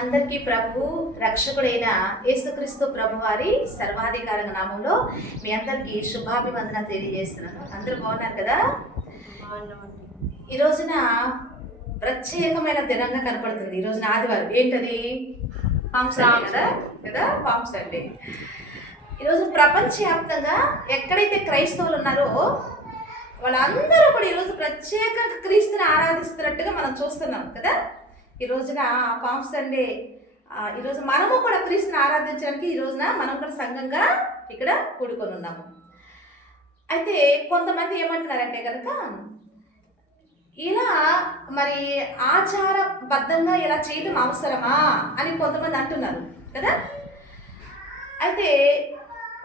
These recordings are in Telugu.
అందరికీ ప్రభు రక్షకుడైన యేసుక్రీస్తు ప్రభువారి సర్వాధికార నామంలో మీ అందరికీ శుభాభివందన తెలియజేస్తున్నాను. అందరూ బాగున్నారు కదా? ఈ రోజున ప్రత్యేకమైన దినంగా కనపడుతుంది. ఈ రోజున ఆదివారం. ఏంటది? పామ్ సండే కదా కదా పామ్ సండే. ఈరోజు ప్రపంచవ్యాప్తంగా ఎక్కడైతే క్రైస్తవులు ఉన్నారో వాళ్ళందరూ కూడా ఈరోజు ప్రత్యేక క్రీస్తుని ఆరాధిస్తున్నట్టుగా మనం చూస్తున్నాం కదా. ఈ రోజున పామ్ సండే, ఈరోజు మనము కూడా క్రీస్తుని ఆరాధించడానికి ఈ రోజున మనం కూడా సంఘంగా ఇక్కడ కూడుకొని ఉన్నాము. అయితే కొంతమంది ఏమంటున్నారంటే కనుక ఇలా మరి ఆచారబద్ధంగా ఇలా చేయడం అవసరమా అని కొంతమంది అంటున్నారు కదా. అయితే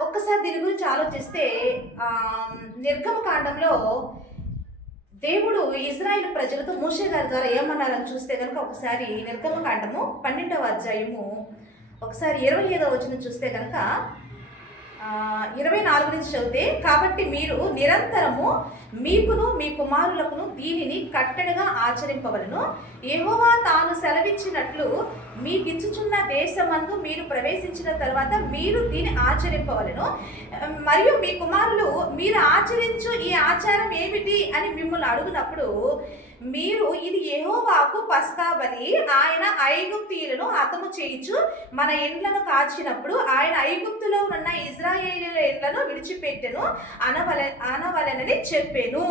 ఒక్కసారి దీని గురించి ఆలోచిస్తే నిర్గమకాండంలో దేవుడు ఇజ్రాయేల్ ప్రజలతో మోషే గారి ద్వారా ఏమన్నారని చూస్తే కనుక ఒకసారి నిర్గమకాండము 12వ అధ్యాయము ఒకసారి 25వ వచనం చూస్తే కనుక 24 నుంచి చదివితే, కాబట్టి మీరు నిరంతరము మీకును మీ కుమారులకును దీనిని కట్టడిగా ఆచరింపవలను. యెహోవా తాను సెలవిచ్చినట్లు మీకిచ్చుచున్న దేశమందు మీరు ప్రవేశించిన తర్వాత మీరు దీన్ని ఆచరింపవలను. మరియు మీ కుమారులు మీరు ఆచరించు ఈ ఆచారం ఏమిటి అని మిమ్మల్ని అడుగునప్పుడు మీరు ఇది యెహోవాకు పస్కా బలి, ఆయన ఐగుప్తీయులను హతము చేయించు మన ఇండ్లను కాచినప్పుడు ఆయన ఐగుప్తులో ఉన్న ఇజ్రాయేలీయుల ఇండ్లను విడిచిపెట్టెను అనవలెనని చెప్పెను.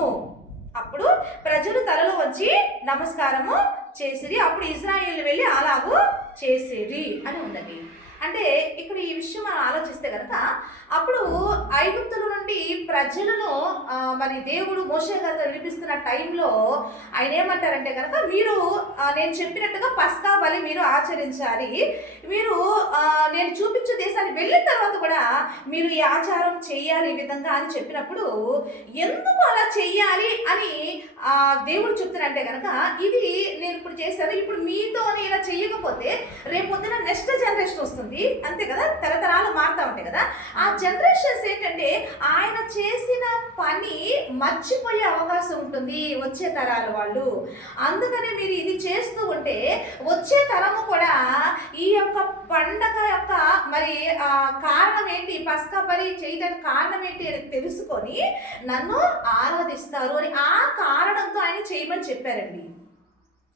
అప్పుడు ప్రజలు తలలు వచ్చి నమస్కారము చేసిరి. అప్పుడు ఇజ్రాయేలు వెళ్ళి అలాగూ చేసేది అని ఉందండి. అంటే ఇక్కడ ఈ విషయం మనం ఆలోచిస్తే కనుక అప్పుడు ఐగుప్తుల నుండి ప్రజలను మరి దేవుడు మోషే గారితో విడిపిస్తున్న టైంలో ఆయన ఏమంటారంటే కనుక మీరు నేను చెప్పినట్టుగా పస్కా బలి మీరు ఆచరించాలి. మీరు నేను చూపించే దేశానికి వెళ్ళిన తర్వాత కూడా మీరు ఈ ఆచారం చెయ్యాలి ఈ విధంగా అని చెప్పినప్పుడు ఎందుకు అలా చెయ్యాలి అని దేవుడు చెప్తున్నారంటే కనుక ఇది నేను ఇప్పుడు చేశాను, ఇప్పుడు మీతో ఇలా చెయ్యకపోతే రేపొద్దున నెక్స్ట్ జనరేషన్ వస్తుంది అంతే కదా, తరతరాలు మారుతూ ఉంటాయి కదా. ఆ జనరేషన్స్ ఏంటంటే ఆయన చేసిన పని మర్చిపోయే అవకాశం ఉంటుంది వచ్చే తరాల వాళ్ళు. అందుకని మీరు ఇది చేస్తూ ఉంటే వచ్చే తరము కూడా ఈ యొక్క పండగ యొక్క మరి కారణం ఏంటి, పస్కా బలి చేయడానికి కారణం ఏంటి అని తెలుసుకొని నన్ను ఆరాధిస్తారు అని ఆ కారణంతో ఆయన చేయమని చెప్పారండి.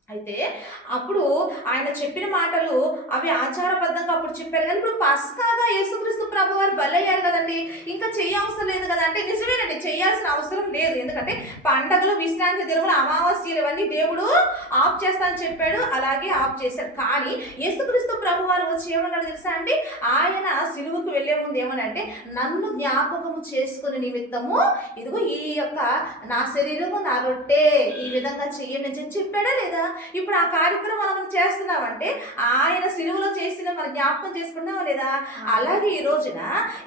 అయితే అప్పుడు ఆయన చెప్పిన మాటలు అవి ఆచారబద్ధంగా అప్పుడు చెప్పారు కానీ ఇప్పుడు పస్కాగా యేసుక్రీస్తు ప్రభు వారు బలయ్యారు కదండి, ఇంకా చేయవసరం లేదు కదా అంటే నిజమేనండి, చేయాల్సిన అవసరం లేదు. ఎందుకంటే పండగలు, విశ్రాంతి దినములు, అమావాస్యలు ఇవన్నీ దేవుడు ఆఫ్ చేస్తానని చెప్పాడు, అలాగే ఆఫ్ చేశాడు. కానీ యేసుక్రీస్తు ప్రభు వారు వచ్చి ఏమన్నాడు తెలుసా అండి, ఆయన సిలువకు వెళ్లే ముందు ఏమనంటే నన్ను జ్ఞాపకము చేసుకునే నిమిత్తము ఇదిగో ఈ యొక్క నా శరీరము నా రొట్టె ఈ విధంగా చెయ్యండి అని చెప్పాడా లేదా? ఇప్పుడు ఆ కార్యక్రమం మనం చేస్తున్నామంటే ఆయన సిలువలో చేసిన మనం జ్ఞాపకం చేసుకున్నామా లేదా? అలాగే ఈ రోజున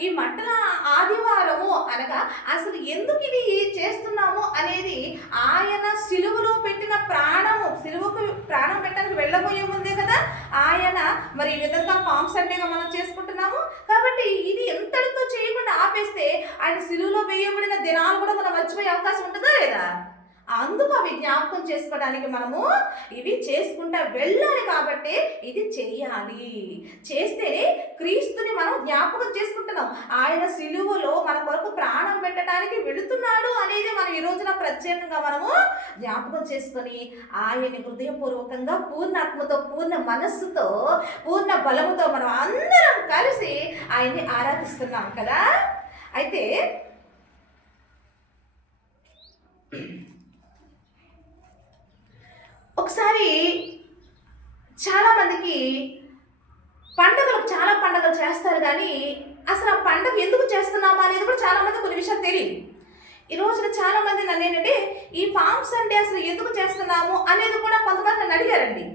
ఈ మంటల ఆదివారము అనగా అసలు ఎందుకు ఇది చేస్తున్నాము అనేది ఆయన సిలువలో పెట్టిన ప్రాణము, సిలువకు ప్రాణం పెట్టడానికి వెళ్ళబోయే ముందే కదా ఆయన మరి ఈ విధంగా పామ్ సండేగా మనం చేసుకుంటున్నాము. కాబట్టి ఇది ఎంతటితో చేయకుండా ఆపేస్తే ఆయన సిలువలో వేయబడిన దినాలు కూడా మనం మర్చిపోయే అవకాశం ఉంటుందా లేదా? అందుకు అవి జ్ఞాపకం చేసుకోవడానికి మనము ఇవి చేసుకుంటా వెళ్ళాలి. కాబట్టి ఇది చెయ్యాలి, చేస్తేనే క్రీస్తుని మనం జ్ఞాపకం చేసుకుంటున్నాం. ఆయన సిలువలో మన కొరకు ప్రాణం పెట్టడానికి వెళుతున్నాడు అనేది మనం ఈ రోజున ప్రత్యేకంగా మనము జ్ఞాపకం చేసుకొని ఆయన్ని హృదయపూర్వకంగా పూర్ణాత్మతో, పూర్ణ మనస్సుతో, పూర్ణ బలముతో మనం అందరం కలిసి ఆయన్ని ఆరాధిస్తున్నాం కదా. అయితే ఒకసారి చాలామందికి చాలా పండుగలు చేస్తారు కానీ అసలు ఆ పండుగ ఎందుకు చేస్తున్నామా అనేది కూడా చాలామంది కొన్ని విషయాలు తెలియదు. ఈ రోజున చాలామంది నన్ను ఏంటంటే ఈ పామ్ సండే అసలు ఎందుకు చేస్తున్నాము అనేది కూడా కొంతమంది నన్ను అడిగారండి.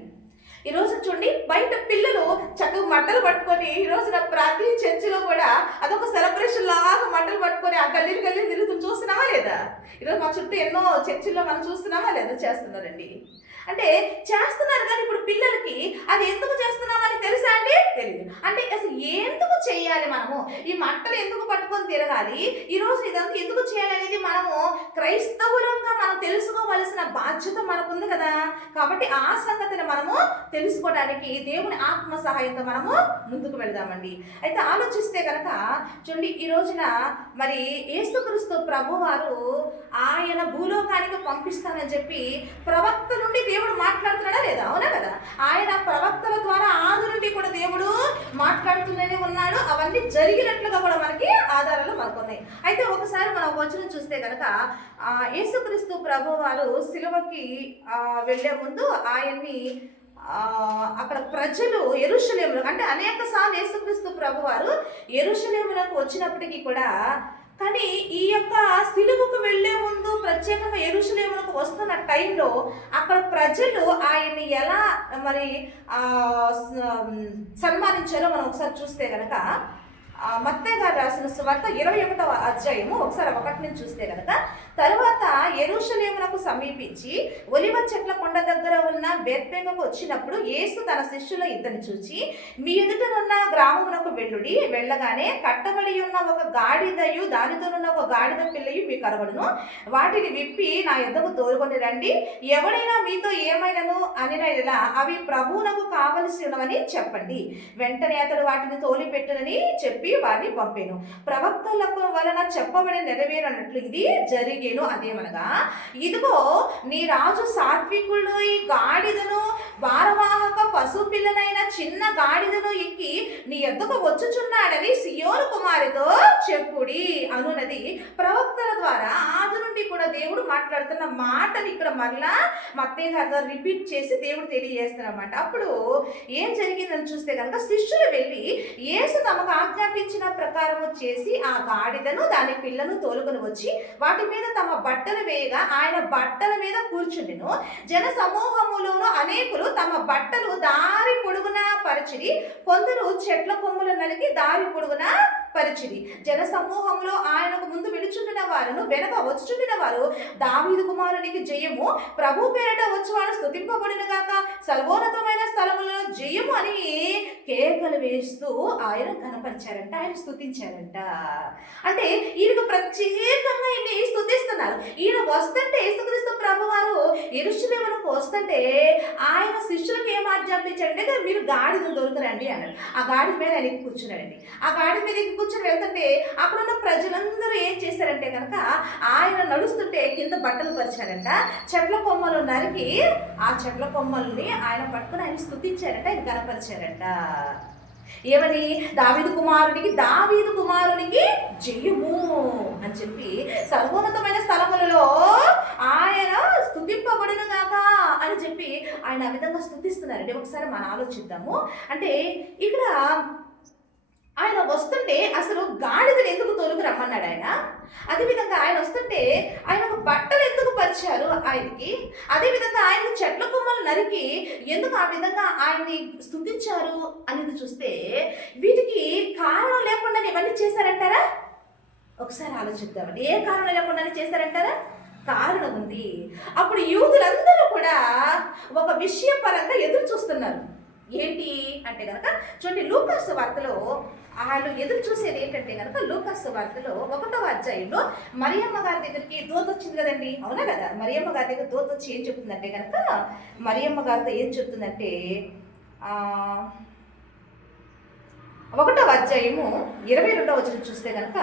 ఈ రోజు చూడండి బయట పిల్లలు చక్కగా మంటలు పట్టుకొని ఈ రోజున ప్రతి చర్చిలో కూడా అదొక సెలబ్రేషన్ లాగా మంటలు పట్టుకొని ఆ గల్లీలు తిరుగుతూ చూస్తున్నామా లేదా? ఈరోజు మా చుట్టూ ఎన్నో చర్చిల్లో మనం చూస్తున్నామా లేదా? చేస్తున్నారండి. అంటే చేస్తున్నారు కానీ ఇప్పుడు పిల్లలకి అది ఎందుకు చేస్తున్నామని తెలుసా అండి? తెలియదు. అంటే అంటే అసలు ఎందుకు చేయాలి, మనము ఈ మంటలు ఎందుకు పట్టుకొని తిరగాలి, ఈరోజు ఇదంతా ఎందుకు చేయాలి అనేది మనము క్రైస్తవులంగా మనం తెలుసుకోవలసిన బాధ్యత మనకుంది కదా. కాబట్టి ఆ సంగతిని మనము తెలుసుకోవడానికి దేవుని ఆత్మ సహాయంతో మనము ముందుకు వెళదామండి. అయితే ఆలోచిస్తే కనుక చూడండి, ఈ రోజున మరి యేసుక్రీస్తు ప్రభువారు ఆయన భూలోకానికి పంపిస్తానని చెప్పి ప్రవక్త నుండి దేవుడు మాట్లాడుతున్నాడా లేదా? అవునా కదా. ఆయన ప్రవక్తల ద్వారా ఆది నుండి కూడా దేవుడు మాట్లాడుతూనే ఉన్నాడు. అవన్నీ జరిగినట్లుగా కూడా మనకి ఆధారాలు మనకున్నాయి. అయితే ఒకసారి మనం వచనం చూస్తే కనుక యేసుక్రీస్తు ప్రభువారు సిలువకి వెళ్ళే ముందు ఆయన్ని అక్కడ ప్రజలు యెరూషలేములో, అంటే అనేక సార్లు యేసుక్రీస్తు ప్రభువారు యెరూషలేములకు వచ్చినప్పటికీ కూడా, కానీ ఈ యొక్క సిలువకు వెళ్లే ముందు ప్రత్యేకంగా యెరూషలేములకు వస్తున్న టైంలో అక్కడ ప్రజలు ఆయన్ని ఎలా మరి సన్మానించారో మనం ఒకసారి చూస్తే కనుక మత్తయి గారు రాసిన సువార్త 21వ అధ్యాయము ఒకసారి 1 నుంచి చూస్తే కనుక, తర్వాత యెరూషలేమునకు సమీపించి ఒలివ చెట్ల కొండ దగ్గర ఉన్న బేత్పేగకు వచ్చినప్పుడు యేసు తన శిష్యుల ఇద్దరిని చూచి, మీ ఎదుటనున్న గ్రామమునకు వెళ్ళుడి, వెళ్ళగానే కట్టబడి ఉన్న ఒక గాడిదయు దానితోనున్న ఒక గాడిద పిల్లయు మీకు కనబడును, వాటిని విప్పి నా యొద్దకు తోలుకొని రండి, ఎవడైనా మీతో ఏమైనను అనినలా అవి ప్రభువునకు కావలసి ఉన్నవని చెప్పండి. వెంటనే అతడు వాటిని తోలిపెట్టునని చెప్పి వారిని పంపాను. ప్రవక్తలకు వలన చెప్పబడి నెరవేరనట్లు ఇది జరిగేను. అదేమనగా, ఇదిగో నీ రాజు సాత్వికుడు ఈ గాడిదను భారవాహక పశుపిల్లనైన చిన్న గాడిదను ఎక్కి నీ యొద్దకు వచ్చుచున్నాడని సియోను కుమారితో చెప్పుడి అనున్నది ప్రవక్తల ద్వారా ఆది నుండి కూడా దేవుడు మాట్లాడుతున్న మాటని ఇక్కడ మరలా మత్తయి గారు రిపీట్ చేసి దేవుడు తెలియజేస్తారన్నమాట. అప్పుడు ఏం జరిగిందని చూస్తే కనుక, శిష్యులు వెళ్ళి యేసు తమకు ఆజ్ఞాపించిన ప్రకారము చేసి ఆ గాడిదను దాని పిల్లను తోలుకొని వచ్చి వాటి మీద తమ బట్టలు వేయగా ఆయన బట్టల మీద కూర్చుండెను. జన సమూహములోను అనేకులు తమ బట్టలు దారి పొడుగునా పరిచిరి, కొందరు చెట్ల కొమ్ములు నరికి దారి పొడుగునా పరిచిరి. జన సమూహంలో ఆయనకు ముందు విడుచుండిన వారును వెనక వచ్చుచుండిన వారు, దావీదు కుమారునికి జయము, ప్రభు పేరట వచ్చువాడు స్తుతింపబడిన గాక, సర్వోన్నతమైన స్థలములలో జయము అని కేకలు వేస్తూ ఆయన కనపరిచారంట, ఆయన స్తుతించారంట. అంటే ఈయనకు ప్రత్యేకంగా ఈయన్ని స్తుతిస్తున్నారు. ఈయన వస్తుంటే యేసుక్రీస్తు ప్రభువారు యెరూషలేమునకు వస్తుంటే ఆయన శిష్యులకు ఏం ఆజ్ఞాపించాడంటే, మీరు గాడిద దొరకరండి అన్నాడు. ఆ గాడిద మీద ఆయన కూర్చున్నాడండి. ఆ గాడిద మీద కూర్చొని వెళ్తుంటే అక్కడున్న ప్రజలందరూ ఏం చేశారంటే కనుక, ఆయన నడుస్తుంటే కింద బట్టలు పరిచారంట, చెట్ల కొమ్మలు నరికి ఆ చెట్ల కొమ్మల్ని ఆయన పట్టుకుని ఆయన స్తుతించారంట, ఆయన కనపరిచారంట. ఏమని? దావీదు కుమారునికి జయము అని చెప్పి, సర్వోన్నతమైన స్థలములలో ఆయన స్తుతింపబడిన గాక అని చెప్పి ఆయన ఆ విధంగా స్తుతిస్తున్నారండి. ఒకసారి మనం ఆలోచిద్దాము. అంటే ఇక్కడ ఆయన వస్తుంటే అసలు గాడిదను ఎందుకు తోలుకు రమ్మన్నాడు ఆయన? అదేవిధంగా ఆయన వస్తుంటే ఆయనకు బట్టలు ఎందుకు పరిచారు ఆయనకి? అదేవిధంగా ఆయన చెట్ల కొమ్మలు నరికి ఎందుకు ఆ విధంగా ఆయన్ని స్తుతించారు అనేది చూస్తే, వీటికి కారణం లేకుండా ఇవన్నీ చేశారంటారా? ఒకసారి ఆలోచిద్దామండి. ఏ కారణం లేకుండా చేశారంటారా? కారణం ఉంది. అప్పుడు యూదులందరూ కూడా ఒక విషయపరంగా ఎదురు చూస్తున్నారు. ఏంటి అంటే కనుక చూడండి, లూకాసు వార్తలో వాళ్ళు ఎదురు చూసేది ఏంటంటే కనుక, లూకాసు వార్తలో 1వ అధ్యాయంలో మరియమ్మ గారి దగ్గరికి దూత వచ్చింది కదండి, అవునా కదా. మరియమ్మ గారి దగ్గర దూత వచ్చి ఏం చెప్తుందంటే కనుక, మరియమ్మ గారితో ఏం చెప్తుందంటే 1వ అధ్యాయము 22వ వచనం చూస్తే కనుక,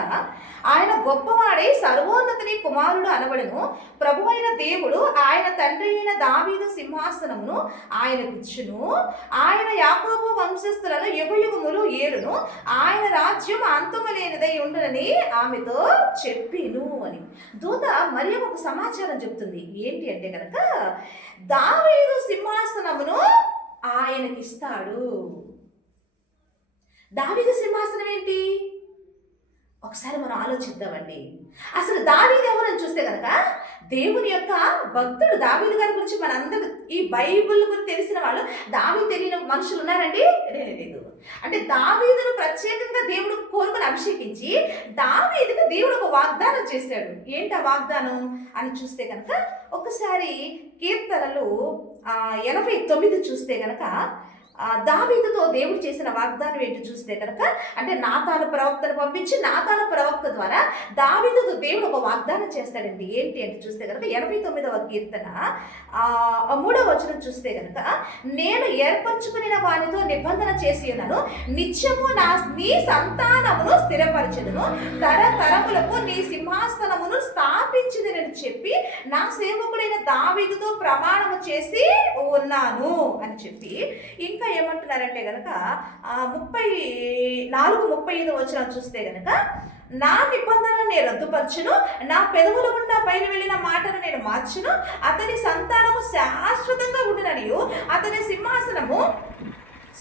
ఆయన గొప్పవాడై సర్వోన్నతుని కుమారుడు అనబడును, ప్రభువైన దేవుడు ఆయన తండ్రి అయిన దావీదు సింహాసనమును ఆయనకిచ్చును, ఆయన యాకోబు వంశస్థులను యుగయుగములు ఏలును, ఆయన రాజ్యం అంతము లేనిదై ఉండునని ఆమెతో చెప్పిను అని దూత మరి ఒక సమాచారం చెప్తుంది. ఏంటి అంటే కనుక, దావీదు సింహాసనమును ఆయనకిస్తాడు. దావీదు సింహాసనం ఏంటి? ఒకసారి మనం ఆలోచిద్దామండి. అసలు దావీదు ఎవరని చూస్తే కనుక, దేవుని యొక్క భక్తుడు. దావీదు గారి గురించి మనందరూ ఈ బైబిల్ గురించి తెలిసిన వాళ్ళు, దావీదు తెలియని మనుషులు ఉన్నారండి? లేదు. అంటే దావీదును ప్రత్యేకంగా దేవుడు కోరుకుని అభిషేకించి దావీదుకు దేవుడు ఒక వాగ్దానం చేశాడు. ఏంటి ఆ వాగ్దానం అని చూస్తే కనుక, ఒకసారి కీర్తనలు 89 చూస్తే కనుక దావీదుతో దేవుడు చేసిన వాగ్దానం ఏంటి చూస్తే కనుక, అంటే నాతాను ప్రవక్తను పంపించి నాతాను ప్రవక్త ద్వారా దావీదుతో దేవుడు ఒక వాగ్దానం చేస్తాడండి. ఏంటి అంటే చూస్తే కనుక 89వ కీర్తన 3వ వచనం చూస్తే కనుక, నేను ఏర్పరచుకున్న వానితో నిబంధన చేసి ఉన్నాను, నిత్యము నీ సంతానమును స్థిరపరచెదను, తరతరములకు నీ సింహాసనమును స్థాపించిందని చెప్పి నా సేవకుడైన దావీదుతో ప్రమాణము చేసి ఉన్నాను అని చెప్పి, ఇంకా ఏమంటున్నారంటే గనక 34-35 వచనం చూస్తే గనక, నా నిబంధనను నేను రద్దుపరచును, నా పెదవుల గుండా పైన వెళ్ళిన మాటను నేను మార్చును, అతని సంతానము శాశ్వతంగా ఉండుననియు, అతని సింహాసనము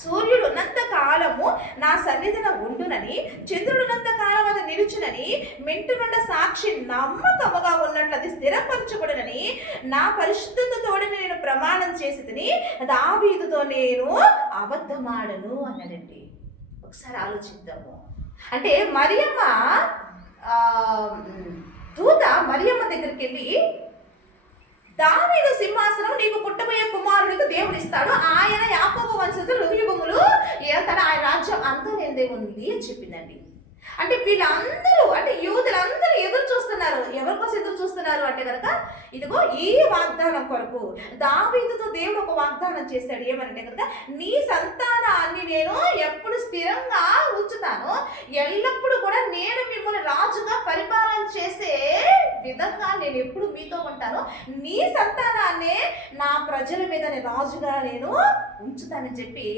సూర్యుడు ఉన్నంత కాలము నా సన్నిధిన ఉండునని, చంద్రుడున్నంత కాలం అది నిలుచునని, మెంటునున్న సాక్షి నమ్మకముగా ఉన్నట్లు అది స్థిరపరచకూడనని నా పరిశుద్ధతతోడని నేను ప్రమాణం చేసి తిని, దావీదుతో నేను అబద్ధమాడను అన్నాడండి. ఒకసారి ఆలోచిద్దాము. అంటే మరియమ్మ దూత మరియమ్మ దగ్గరికి వెళ్ళి, దావీదు సింహాసనం నీకు పుట్టబోయే కుమారుడికి దేవుడు ఇస్తాడు, ఆయన యాకోబు వంశస్థులు యుగములు ఏతాడు, ఆయన రాజ్యం అంతా నిందే ఉంది అని చెప్పిందండి. అంటే వీళ్ళందరూ, అంటే యూదులందరూ ఎదురు చూస్తున్నారు. ఎవరి కోసం ఎదురు చూస్తున్నారు అంటే కనుక, ఇదిగో ఈ వాగ్దానం కొరకు దావీదుతో దేవుడు ఒక వాగ్దానం చేశాడు. ఏమనంటే కనుక, నీ సంతానాన్ని నేను ఎప్పుడు స్థిరంగా ఉంచుతాను, ఎల్లప్పుడూ కూడా నేను మిమ్మల్ని రాజుగా పరిపాలన చేసే విధంగా నేను ఎప్పుడు మీతో ఉంటాను, నీ సంతానాన్నే నా ప్రజల మీద రాజుగా నేను ఉంచుతానని చెప్పి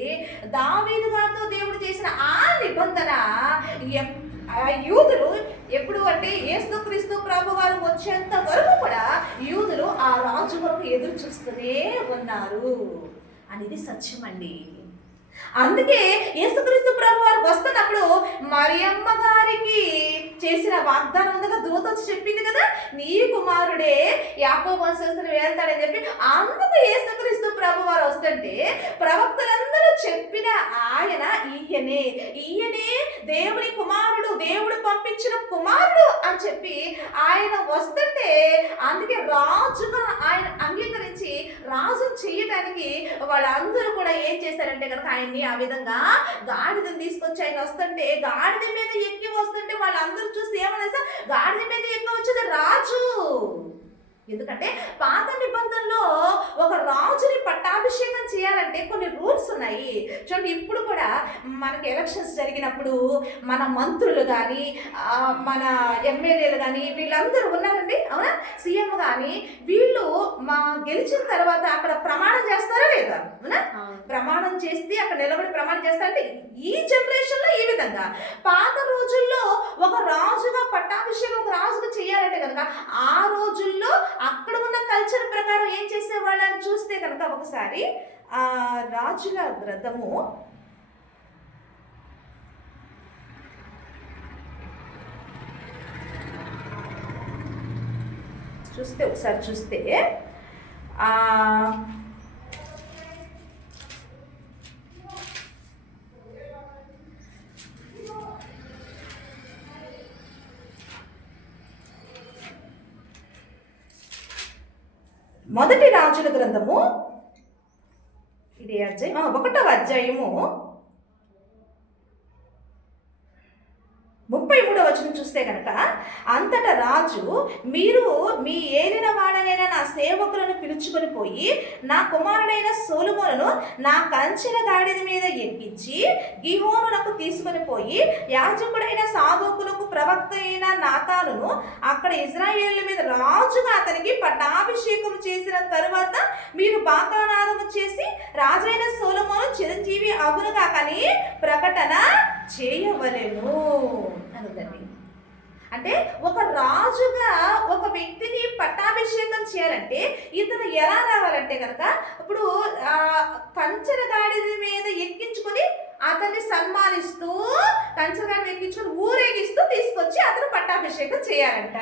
దావీదు గారితో దేవుడు చేసిన ఆ నిబంధన యూదులు ఎప్పుడు అంటే యేసుక్రీస్తు ప్రభు వారు వచ్చేంత వరకు కూడా యూదులు ఆ రాజు వరకు ఎదురు చూస్తూనే ఉన్నారు అనేది సత్యం అండి. అందుకే యేసుక్రీస్తు ప్రభు వారు వస్తున్నప్పుడు మరియమ్మ గారికి చేసిన వాగ్దానం ఉందిగా, దూత వచ్చి చెప్పింది కదా, నీ కుమారుడే యాకోబు వంశస్థులు వెళ్తాడని చెప్పి. అందుకు యేసుక్రీస్తు ప్రభు వారు వస్తుంటే ప్రవక్తలందరూ చెప్పిన ఆయన ఈయనే దేవుని కుమారుడు, దేవుడు పంపించిన కుమారుడు అని చెప్పి ఆయన వస్తుంటే, అందుకే రాజుగా ఆయన అంగీకరించి రాజు చేయడానికి వాళ్ళందరూ కూడా ఏం చేశారంటే కనుక, ఆయన్ని ఆ విధంగా గాడిదని తీసుకొచ్చి ఆయన వస్తుంటే, గాడిద మీద ఎక్కి వస్తుంటే వాళ్ళందరూ చూసి ఏమనేసా, గాడిద మీద ఎక్కి వచ్చేది రాజు. ఎందుకంటే పాత నిబంధనలో ఒక రాజుని పట్టాభిషేకం చేయాలంటే కొన్ని రూల్స్ ఉన్నాయి. చూడండి, ఇప్పుడు కూడా మనకి ఎలక్షన్స్ జరిగినప్పుడు మన మంత్రులు కానీ, మన ఎమ్మెల్యేలు కానీ వీళ్ళందరూ ఉన్నారండి, అవునా, సీఎం కానీ, వీళ్ళు గెలిచిన తర్వాత అక్కడ ప్రమాణం చేస్తారా లేదా, అవునా, ప్రమాణం చేస్తే అక్కడ నిలబడి ప్రమాణం చేస్తారంటే ఈ జనరేషన్లో ఈ విధంగా. పాత రోజుల్లో ఒక రాజుగా పట్టాభిషేకం ఒక రాజుగా చేయాలంటే కనుక ఆ రోజుల్లో అక్కడ ఉన్న కల్చర్ ప్రకారం ఏం చేసేవాళ్ళని చూస్తే కనుక, ఒకసారి రాజుల గ్రంథము చూస్తే మొదటి రాజుల గ్రంథము ఇది 1వ అధ్యాయము 33వ వచనం చూస్తే కనుక, అంతటా రాజు, మీరు మీ ఏలిన వాడనైన నా సేవకులను పిలుచుకొని పోయి నా కుమారుడైన సొలొమోనును నా కంచెల గాడిద మీద ఎక్కించి గిహోనునకు తీసుకొని పోయి యాజకుడైన సాదోకునకు ప్రవక్త అయిన నాతానును అక్కడ ఇశ్రాయేలుల మీద రాజుగా అతనికి పట్టాభిషేకం చేసిన తరువాత మీరు బాకానాదము చేసి రాజైన సొలొమోను చిరంజీవి అగునుగా కానీ ప్రకటన చేయవలెను అనుందండి. అంటే ఒక రాజుగా ఒక వ్యక్తిని పట్టాభిషేకం చేయాలంటే ఇతను ఎలా రావాలంటే కనుక, ఇప్పుడు కంచెర గాడిద మీద ఎక్కించుకొని అతన్ని సన్మానిస్తూ, కంచెర గాడిద ఎక్కించుకొని ఊరేగిస్తూ తీసుకొచ్చి అతను పట్టాభిషేకం చేయాలంట.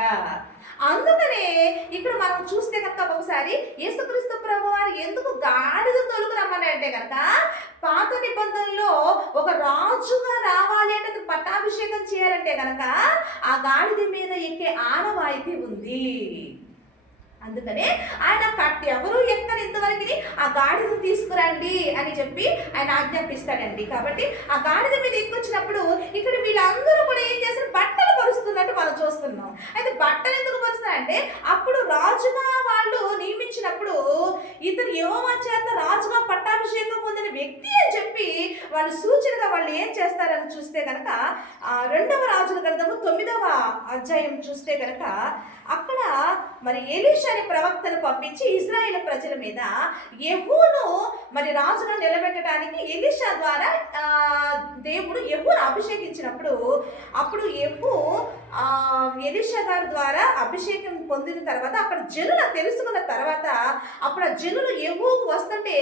అందుకనే ఇక్కడ మనం చూస్తే కనుక ఒకసారి యేసుక్రీస్తు ప్రభు వారు ఎందుకు గాడిద తోలుకు రమ్మన్నారంటే కనుక, పాత నిబంధనలో ఒక రాజుగా రావాలి అంటే పట్టాభిషేకం చేయాలంటే, చేయాలంటే కనుక ఆ గాడిద మీద ఎక్కే ఆనవాయితీ ఉంది. అందుకనే ఆయన ఎవరు ఎక్కని ఇంతవరకు ఆ గాడిదను తీసుకురండి అని చెప్పి ఆయన ఆజ్ఞాపిస్తాడండి. కాబట్టి ఆ గాడిద మీద ఎక్కువచ్చినప్పుడు ఇక్కడ వీళ్ళందరూ కూడా ఏం చేస్తారు, బట్టలు పరుస్తున్నట్టు మనం చూస్తున్నాం. అయితే బట్టలు ఎందుకు పరుస్తారంటే అప్పుడు రాజుగా వాళ్ళు నియమించినప్పుడు ఇతను యెహోవా చేత రాజుగా పట్టాభిషేకం పొందిన వ్యక్తి అని చెప్పి వాళ్ళు సూచనగా వాళ్ళు ఏం చేస్తారని చూస్తే కనుక 2వ రాజుల గ్రంథము 9వ అధ్యాయం చూస్తే కనుక అక్కడ మరి ఎలీషాని ప్రవక్తను పంపించి ఇశ్రాయేల్ ప్రజల మీద యెహూను మరి రాజుగా నిలబెట్టడానికి ఎలీషా ద్వారా దేవుడు యెహూను అభిషేకించినప్పుడు అప్పుడు యెహూ ఎలీషా గారి ద్వారా అభిషేకం పొందిన తర్వాత అక్కడ జనులు తెలుసుకున్న తర్వాత అప్పుడు ఆ జనులు యెహూకు వస్తుంటే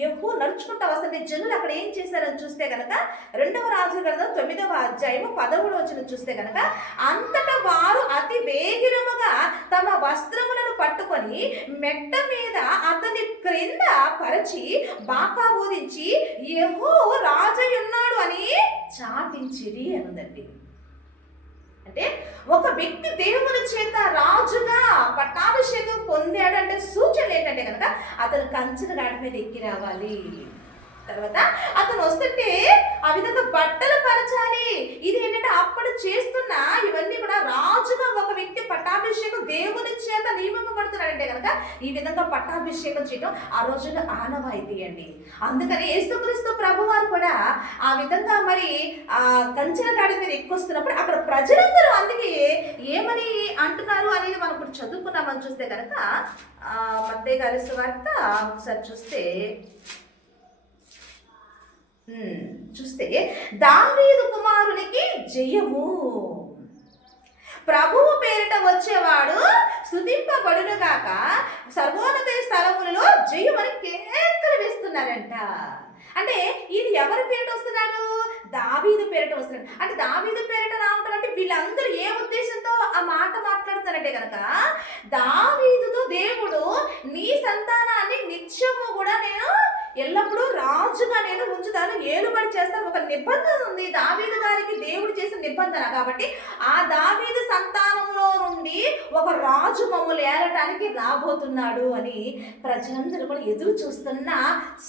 యెహూ నడుచుకుంటూ వస్తుంటే జనులు అక్కడ ఏం చేశారని చూస్తే కనుక 2వ రాజుల గ్రంథం 9వ అధ్యాయము 11వ వచనం చూస్తే కనుక అంతటా వారు అతి వేగిరముగా తమ వస్త్రములను పట్టుకొని మెట్ట మీద అతని క్రింద పరిచి బాకా ఊదించి యెహూ రాజయ్యున్నాడు అని చాటించిరి అనుందండి. అంటే ఒక వ్యక్తి దేవుని చేత రాజుగా పట్టాభిషేకం పొందాడు అంటే సూచన ఏంటంటే కనుక అతను కంచెల గాడి మీద ఎక్కి రావాలి. తర్వాత అతను వస్తుంటే ఆ విధంగా బట్టలు పరచాలి. ఇది ఏంటంటే అప్పుడు చేస్తున్న ఇవన్నీ కూడా రాజుగా ఒక వ్యక్తి పట్టాభిషేకం దేవుని చేత నియమింపబడుతున్నాడంటే కనుక ఈ విధంగా పట్టాభిషేకం చేయడం ఆ రోజుల్లో ఆనవాయితీ అండి. అందుకని యేసుక్రీస్తు ప్రభువారు కూడా ఆ విధంగా మరి ఆ కంచెల గాడి మీద ఎక్కువస్తున్నప్పుడు అక్కడ ప్రజలందరూ అందుకే ఏమని అంటున్నారు అనేది మనం ఇప్పుడు చదువుకున్నామని చూస్తే కనుక మత్తయి గారి సువార్త ఒకసారి చూస్తే దావీదు కుమారునికి జయము, ప్రభువు పేరిట వచ్చేవాడు స్తుతింపబడును గాక, సర్వోన్నత స్థలములలో జయమని కేకలు వేస్తున్నారంట. అంటే ఇది ఎవరి పేరిట వస్తున్నాడు, దావీదు పేరిట వస్తున్నాడు. అంటే దావీదు పేరిట రావటం అంటే వీళ్ళందరూ ఏ ఉద్దేశంతో ఆ మాట మాట్లాడుతారంటే కనుక దావీదుతో దేవుడు నీ సంతానాన్ని నిత్యము కూడా నేను ఎల్లప్పుడూ రాజుగా నేను ఉంచుతాను, ఏలుబడి చేస్తాను, ఒక నిబంధన ఉంది దావీదు గారికి దేవుడు చేసిన నిబంధన. కాబట్టి ఆ దావీదు సంతానంలో నుండి ఒక రాజు మమ్మల్ని ఏలటానికి రాబోతున్నాడు అని ప్రజలందరూ కూడా ఎదురు చూస్తున్న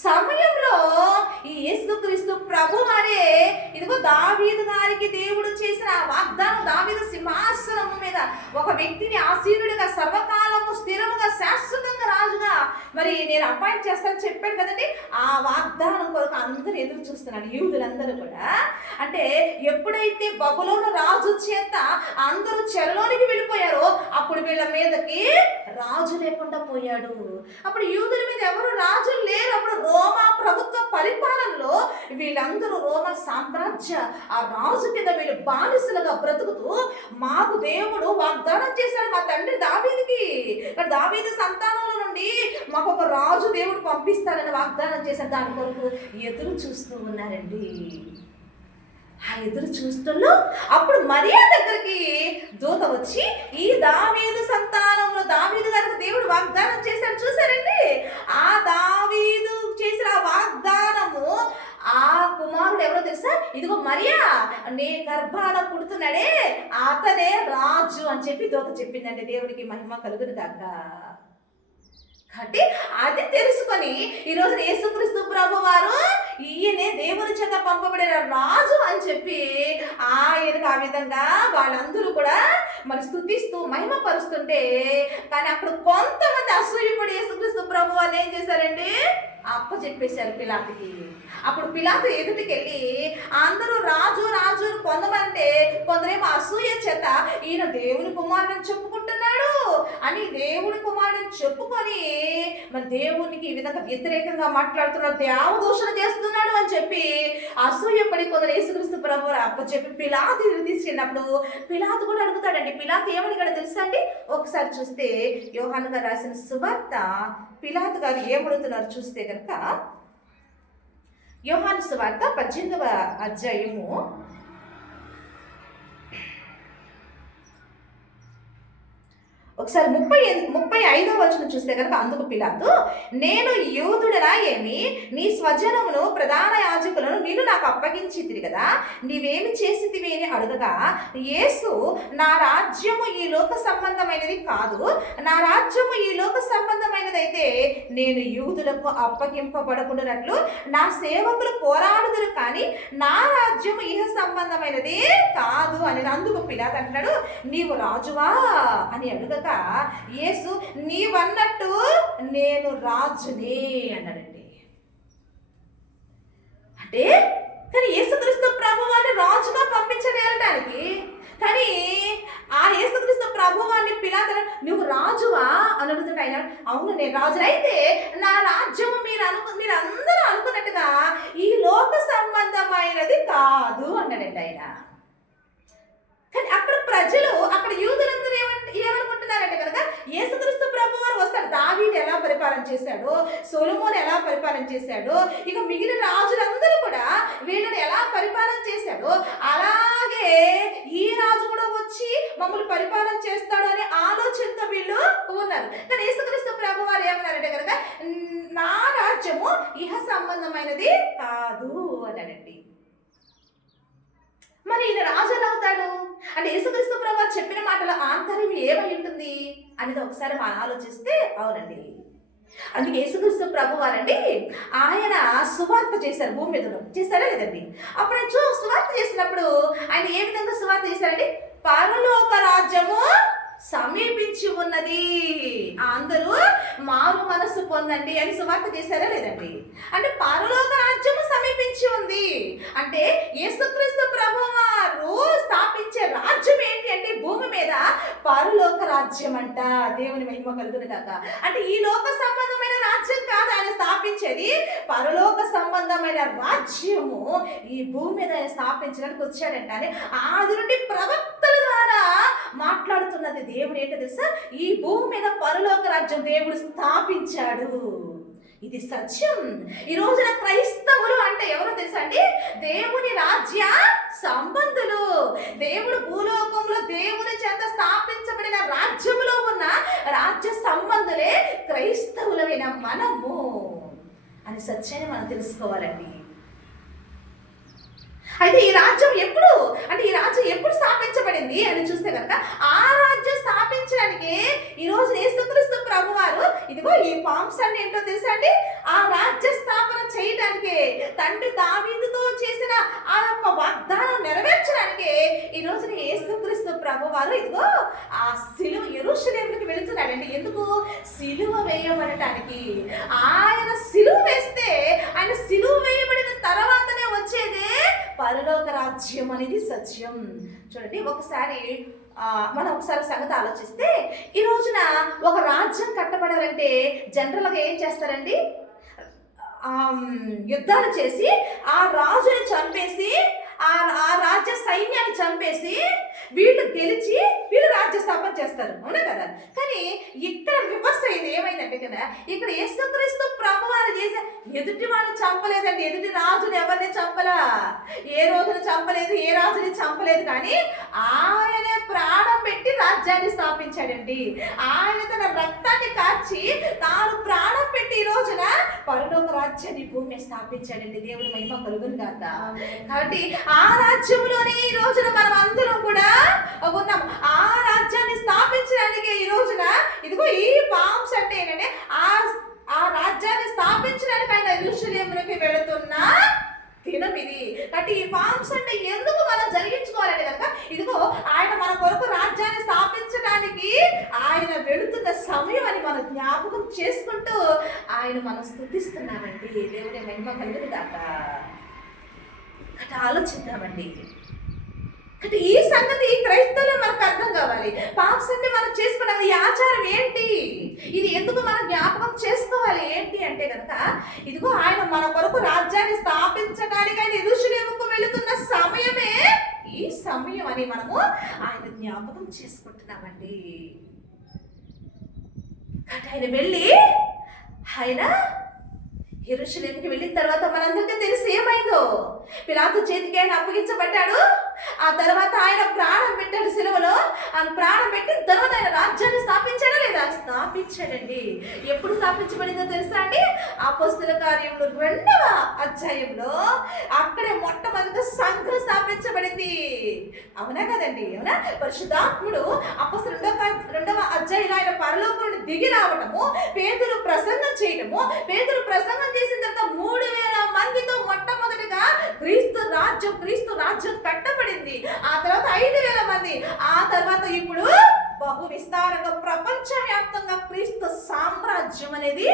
సమయంలో ఈ యేసుక్రీస్తు ప్రభువారే ఇదిగో దావీదు గారికి దేవుడు చేసిన వాగ్దానం, దావీదు సింహాసనము మీద ఒక వ్యక్తిని ఆసీనుడిగా సర్వకాలము స్థిరముగా శాశ్వతంగా రాజుగా మరి నేను అపాయింట్ చేస్తానని చెప్పాడు కదండి. ఆ వాగ్దానం కొరకు అందరూ ఎదురు చూస్తున్నాడు, యూదులందరూ కూడా. అంటే ఎప్పుడైతే బబులోను రాజు చేత అందరూ చెరలోనికి వెళ్ళిపోయారో అప్పుడు వీళ్ళ మీదకి రాజు లేకుండా పోయాడు. అప్పుడు యూదుల మీద ఎవరు రాజు లేరు. అప్పుడు రోమా ప్రభుత్వ పరిపాలనలో వీళ్ళందరూ రోమా సామ్రాజ్య ఆ రాజు కింద వీళ్ళు బానిసలుగా బ్రతుకుతూ మాకు దేవుడు వాగ్దానం చేశాడు మా తండ్రి దావీదుకి, దావీదు సంతానంలో నుండి మాకు ఒక రాజు దేవుడు పంపిస్తారని వాగ్దానం చేశారు. దాని కొరకు ఎదురు చూస్తూ ఉన్నారండి. ఆ ఎదురు చూస్తున్నా అప్పుడు మరియా దగ్గరికి దూత వచ్చి ఈ దావీదు సంతానంలో దావీదు గారికి దేవుడు వాగ్దానం చేశాడు చూసారండి. ఆ దావీదు చేసిన వాగ్దానము ఆ కుమారుడు ఎవరో తెలుసా, ఇదిగో మరియా నీ గర్భాన పుడుతున్నాడే అతనే రాజు అని చెప్పి దూత చెప్పిందండి. దేవుడికి మహిమ కలుగును గాక. కాబట్టి అది తెలుసుకొని ఈరోజు యేసుక్రీస్తు ప్రభువారు ఈయనే దేవుని చేత పంపబడిన రాజు అని చెప్పి ఆయనకు ఆ విధంగా వాళ్ళందరూ కూడా మరి స్తుతిస్తూ మహిమపరుస్తుంటే, కానీ అక్కడ కొంతమంది అసూయపడి యేసుక్రీస్తు ప్రభువారు ఏం చేశారండి, అప్పచెప్పేశారు పిలాతుకి. అప్పుడు పిలాతు ఎదుటికి వెళ్ళి అందరూ రాజు రాజు పొందమంటే కొందరేమో అసూయ చేత ఈయన దేవుని కుమారుని చెప్పుకుంటున్నాడు అని దేవుని కుమారుని చెప్పుకొని మరి దేవునికి ఈ విధంగా వ్యతిరేకంగా మాట్లాడుతున్నాడు, దేవదూషణ చేస్తున్నాడు అని చెప్పి అసూయపడి కొందరు యేసుక్రీస్తు ప్రభువు అప్పచెప్పి పిలాతు తీసుకెళ్ళినప్పుడు పిలాతు కూడా అడుగుతాడండి. పిలాతు ఏమడిగాడో తెలుసా అండి, ఒకసారి చూస్తే యోహాను గారు రాసిన సువార్త పిలాతు గారు ఏమడుగుతున్నారు చూస్తే కనుక యోహాను సువార్త 18వ అధ్యాయము ఒకసారి 35వ వచనం చూస్తే కనుక అందుకు పిలాతు నేను యూదుడనా ఏమి నీ స్వజనమును ప్రధాన యాజకులు సేవకులను నిన్ను నాకు అప్పగించితివి కదా, నీవేమి చేసితివి అని అడగగా యేసు, నా రాజ్యము ఈ లోక సంబంధమైనది కాదు. నా రాజ్యము ఈ లోక సంబంధమైనదైతే నేను యూదులకు అప్పగింపబడకుండానట్లు నా సేవకులు పోరాడుదురు, కానీ నా రాజ్యము ఇహ సంబంధమైనది కాదు అని. అందుకు పిలాతు అంటున్నాడు, నీవు రాజువా అని అడుగగా యేసు, నీవన్నట్టు నేను రాజునే అన్నాడండి. అంటే కానీ యేసుక్రీస్తు ప్రభువాన్ని రాజుగా పంపించడానికి, కానీ ఆ యేసుక్రీస్తు ప్రభువాన్ని పిలాతు నువ్వు రాజువా అని అడుగుతుంటే ఆయన, అవును నేను రాజును. అయితే నా రాజ్యము మీరందరూ అనుకున్నట్టుగా ఈ లోక సంబంధమైనది కాదు అన్నాడండి ఆయన. కానీ అక్కడ ప్రజలు, అక్కడ యూదులందరూ ఏమనుకుంటున్నారంటే కనుక యేసుక్రీస్తు ప్రభువారు వస్తాడు. దావీదు ఎలా పరిపాలన చేశాడు, సొలొమోను ఎలా పరిపాలన చేశాడు, ఇక మిగిలిన రాజులందరూ కూడా వీళ్ళని ఎలా పరిపాలన చేశాడు, అలాగే ఈ రాజు కూడా వచ్చి మమ్మల్ని పరిపాలన చేస్తాడు అనే ఆలోచనతో వీళ్ళు ఉన్నారు. కానీ యేసుక్రీస్తు ప్రభువారు ఏమన్నారంటే కనుక నా రాజ్యము ఇహ సంబంధమైనది కాదు అన్నాడండి. మరి ఈయన రాజు ఎలా అవుతాడు అంటే యేసుక్రీస్తు ప్రభువారు చెప్పిన మాటల ఆంతర్యం ఏమై ఉంటుంది అనేది ఒకసారి మనం ఆలోచిస్తే, అవునండి, అందుకే యేసుక్రీస్తు ప్రభువారండి ఆయన సువార్త చేశారు. భూమి మీద చేశారా లేదండి? అప్పుడు సువార్త చేసినప్పుడు ఆయన ఏ విధంగా సువార్త చేశారండి? పరలోక రాజ్యము సమీపించి ఉన్నది, అందరూ మారు మనస్సు పొందండి అని సువార్త చేశారా లేదండి? అంటే పరలోక రాజ్యము సమీపించి ఉంది అంటే యేసుక్రీస్తు ప్రభువారు స్థాపించే రాజ్యం ఏంటి అంటే భూమి మీద పరలోక రాజ్యం అంట. దేవుని మహిమ కలుగును గాక. అంటే ఈ లోక సంబంధమైన రాజ్యం కాదు ఆయన స్థాపించేది, పరలోక సంబంధమైన రాజ్యము ఈ భూమి మీద ఆయన స్థాపించడానికి వచ్చాడంట అని ఆది నుండి ప్రవక్తల ద్వారా మాట్లాడుతున్నది దేవుడు ఏంటో తెలుసా? ఈ భూమి మీద పరలోక రాజ్యం దేవుడు స్థాపించాడు. ఇది సత్యం. ఈ రోజున క్రైస్తవులు అంటే ఎవరో తెలుసా అండి? దేవుని రాజ్య సంబంధులు. దేవుడు భూలోకంలో దేవుని చేత స్థాపించబడిన రాజ్యములో ఉన్న రాజ్య సంబంధులే క్రైస్తవులమైన మనము అని సత్యాన్ని మనం తెలుసుకోవాలండి. అయితే ఈ రాజ్యం ఎప్పుడు అంటే ఈ రాజ్యం ఎప్పుడు స్థాపించబడింది అని చూస్తే కనుక ఆ రాజ్యం స్థాపించడానికి ఈ రోజు యేసుక్రీస్తు ప్రభువారు ఇదిగో ఈ ఫార్మ్స్ అన్ని ఏంటో తెలుసా అండి? ఆ రాజ్య స్థాపన చేయడానికి తండ్రి దావీదుతో చేసిన ఆ యొక్క వాగ్దానం నెరవేర్చడానికి ఈ రోజున యేసుక్రీస్తు ప్రభువారు ఇదిగో ఆ సిలువ యెరూషలేముకి వెళుతున్నాడండి. ఎందుకు? సిలువ వేయబడటానికి. ఆయన సిలువ వేస్తే ఆయన సిలువ వేయబడిన తర్వాతనే వచ్చేదే పరలోక రాజ్యం అనేది సత్యం. చూడండి, మనం ఒకసారి సంగతి ఆలోచిస్తే ఈ రోజున ఒక రాజ్యం కట్టబడాలంటే జనరల్గా ఏం చేస్తారండి? యుద్ధాలు చేసి ఆ రాజుని చంపేసి ఆ రాజ్య సైన్యాన్ని చంపేసి వీళ్ళు గెలిచి వీళ్ళు రాజ్య స్థాపన చేస్తారు, అవునా కదా? కానీ ఇక్కడ రివర్స్ అయింది. ఏమైందంటే కదా, ఇక్కడ యేసుక్రీస్తు ప్రభువారు చేసే ఎదుటి వాళ్ళని చంపలేదండి. ఎదుటి రాజుని ఎవరిని చంపలా, ఏ రోజుని చంపలేదు, ఏ రాజుని చంపలేదు. కానీ ఆయనే ప్రాణం పెట్టి రాజ్యాన్ని స్థాపించాడండి. ఆయన తన రక్తాన్ని కార్చి తాను ప్రాణం పెట్టి ఈ రోజున పరలోక రాజ్యాన్ని భూమి స్థాపించాడండి. దేవుని మహిమ కలుగును గాక. కాబట్టి ఆ రాజ్యంలోనే ఈ రోజున మనం అందరం కూడా ఉన్నాం. ఆ రాజ్యాన్ని స్థాపించడానికి ఈ రోజున ఇదిగో ఈ ఫార్మ్స్ అంటే ఏంటంటే ఆ రాజ్యాన్ని స్థాపించడానికి ఆయన యెరూషలేముకి వెళుతున్న దినం ఇది. కాబట్టి ఈ ఫార్మ్స్ అంటే ఎందుకు మనం జరిగించుకోవాలంటే కనుక ఇదిగో ఆయన మన కొరకు రాజ్యాన్ని స్థాపించడానికి ఆయన వెళుతున్న సమయం అని మనం జ్ఞాపకం చేసుకుంటూ ఆయన మనం స్తుతిస్తున్నామండి. దేవుని మహిమ కలుగును గాక. అట్లా ఆలోచిద్దామండి. అంటే ఈ సంగతి క్రైస్తవులు మనకు అర్థం కావాలి. పాప్స్ అంటే మనం చేసుకున్న ఈ ఆచారం ఏంటి, ఇది ఎందుకు మనం జ్ఞాపకం చేసుకోవాలి ఏంటి అంటే కనుక ఇదిగో ఆయన మన కొరకు రాజ్యాన్ని స్థాపించడానికి ఆయన యెరూషలేముకు వెళుతున్న సమయమే ఈ సమయం అని మనము ఆయన జ్ఞాపకం చేసుకుంటున్నామండి. అంటే ఆయన వెళ్ళి ఆయన యెరూషలేముకి వెళ్ళిన తర్వాత మనందరికీ తెలిసి ఏమైందో పిలాతు చేతికి ఆయన అప్పగించబడ్డాడు. ఆ తర్వాత ఆయన ప్రాణం పెట్టాడు సిలువలో. ఆ ప్రాణం పెట్టిన తర్వాత ఆయన రాజ్యాన్ని స్థాపించాడా లేదా? స్థాపించాడండి. ఎప్పుడు స్థాపించబడిందో తెలుసా అండి? అపోస్తల కార్యములు 2వ అధ్యాయంలో అక్కడే మొట్టమొదటి సంఘం స్థాపించబడింది. అవునా కదండి? అవునా? పరిశుద్ధాత్ముడు అపోస్తల 2వ అధ్యాయంలో ఆయన పరలోకం నుండి దిగి రావటము, పేతురు ప్రసంగం చేయటము, పేతురు ప్రసంగం చేసిన తర్వాత 3000 మందితో మొట్టమొదటిగా క్రీస్తు రాజ్యం కట్టబడింది. ఆ తర్వాత 5000 మంది. ఆ తర్వాత ఇప్పుడు బహు విస్తారంగా ప్రపంచవ్యాప్తంగా క్రీస్తు సామ్రాజ్యం అనేది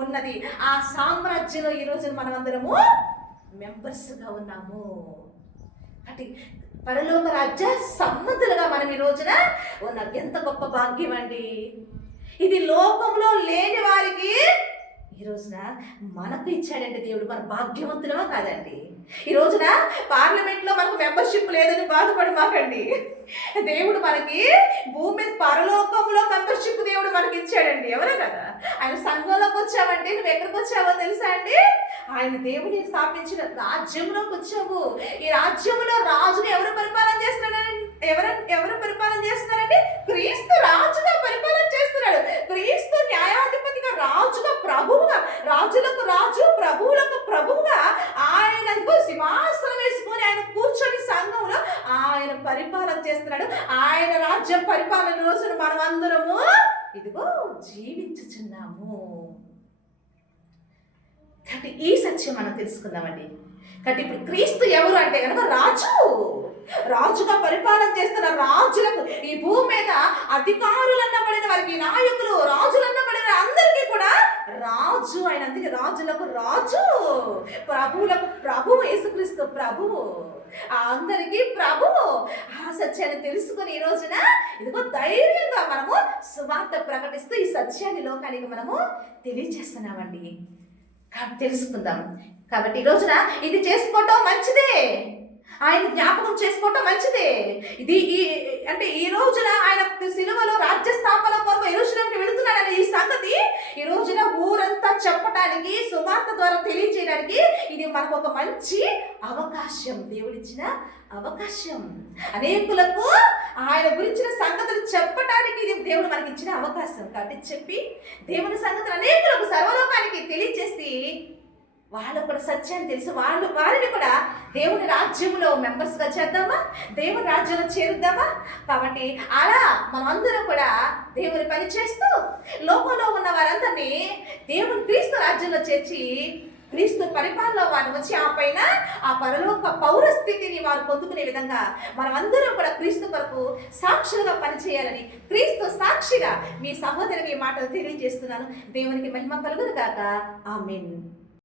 ఉన్నది. ఆ సామ్రాజ్యంలో ఈ రోజు మనం అందరము మెంబర్స్గా ఉన్నాము. అంటే పరలోక రాజ్య సమ్మతులుగా మనం ఈ రోజున ఉన్నాం. ఎంత గొప్ప భాగ్యం అండి ఇది! లోకంలో లేని వారికి ఈ రోజున మనకు ఇచ్చాడండి దేవుడు. మన భాగ్యవంతులమా కాదండి? ఈ రోజున పార్లమెంట్లో మనకు మెంబర్షిప్ లేదని బాధపడి మాకండి. దేవుడు మనకి భూమి పరలోకంలో మెంబర్షిప్ దేవుడు మనకి ఇచ్చాడండి. ఎవరే కదా? ఆయన సంఘంలోకి వచ్చావంటే నువ్వు ఎక్కడికి వచ్చావో తెలుసా అండి? ఆయన దేవుని స్థాపించిన రాజ్యంలోకి వచ్చావు. ఈ రాజ్యంలో రాజుని ఎవరు పరిపాలన చేస్తున్నారండి? ఎవరు పరిపాలన చేస్తున్నారండి? క్రీస్తు రాజుగా పరిపాలన చేస్తున్నాడు. క్రీస్తు న్యాయాధిపతిగా, రాజుగా, ప్రభువుగా, రాజులకు రాజు, ప్రభువులకు ప్రభువుగా ఆయన సింహాసనం వేసుకొని ఆయన కూర్చొని సంఘంలో ఆయన పరిపాలన చేస్తున్నాడు. ఆయన రాజ్యం పరిపాలన రోజున మనం అందరము ఇదిగో జీవించుచున్నాము. కాబట్టి ఈ సత్యం మనం తెలుసుకుందామండి. కాబట్టి ఇప్పుడు క్రీస్తు ఎవరు అంటే కనుక రాజుగా పరిపాలన చేస్తున్న రాజులకు, ఈ భూమి మీద అధికారులు అన్నబడిన వారికి, నాయకులు, రాజులు అన్నబడిన అందరికీ కూడా రాజు ఆయన. అందుకే రాజులకు రాజు, ప్రభువులకు ప్రభువు, యేసుక్రీస్తు ప్రభువు, అందరికీ ప్రభువు. ఆ సత్యాన్ని తెలుసుకుని ఈ రోజున ఇదిగో ధైర్యంగా మనము సువార్త ప్రకటిస్తూ ఈ సత్యాన్ని లోకానికి మనము తెలియజేస్తున్నామండి. తెలుసుకుందాం. కాబట్టి ఈ రోజున ఇది చేసుకోవటం మంచిదే, ఆయన జ్ఞాపకం చేసుకోవటం మంచిదే. ఇది అంటే ఈ రోజున ఆయన సిలువలో రాజ్య స్థాపన కొరకు యెరూషలేముకి వెళుతున్నాడనే ఈ సంగతి ఈ రోజున ఊరంతా చెప్పడానికి, సువార్త ద్వారా తెలియజేయడానికి ఇది మనకు ఒక మంచి అవకాశం, దేవుడిచ్చిన అవకాశం. అనేకులకు ఆయన గురించిన సంగతులు చెప్పడానికి ఇది దేవుడు మనకి ఇచ్చిన అవకాశం. కాబట్టి చెప్పి దేవుని సంగతులు అనేకులకు, సర్వలోకానికి తెలియజేసి వాళ్ళకు కూడా సత్యాన్ని తెలిసి వారిని కూడా దేవుని రాజ్యంలో మెంబర్స్గా చేద్దామా? దేవుని రాజ్యంలో చేరుద్దామా? కాబట్టి అలా మనమందరం కూడా దేవుని పని చేస్తూ లోకంలో ఉన్న వారందరినీ దేవుని క్రీస్తు రాజ్యంలో చేర్చి క్రీస్తు పరిపాలన వారు వచ్చి ఆ పైన ఆ పరలోక పౌరస్థితిని వారు పొందుకునే విధంగా మనమందరం కూడా క్రీస్తు కొరకు సాక్షులుగా పనిచేయాలని క్రీస్తు సాక్షిగా మీ సహోదరికి మాటలు తెలియజేస్తున్నాను. దేవునికి మహిమ కలుగును గాక. ఆమేన్.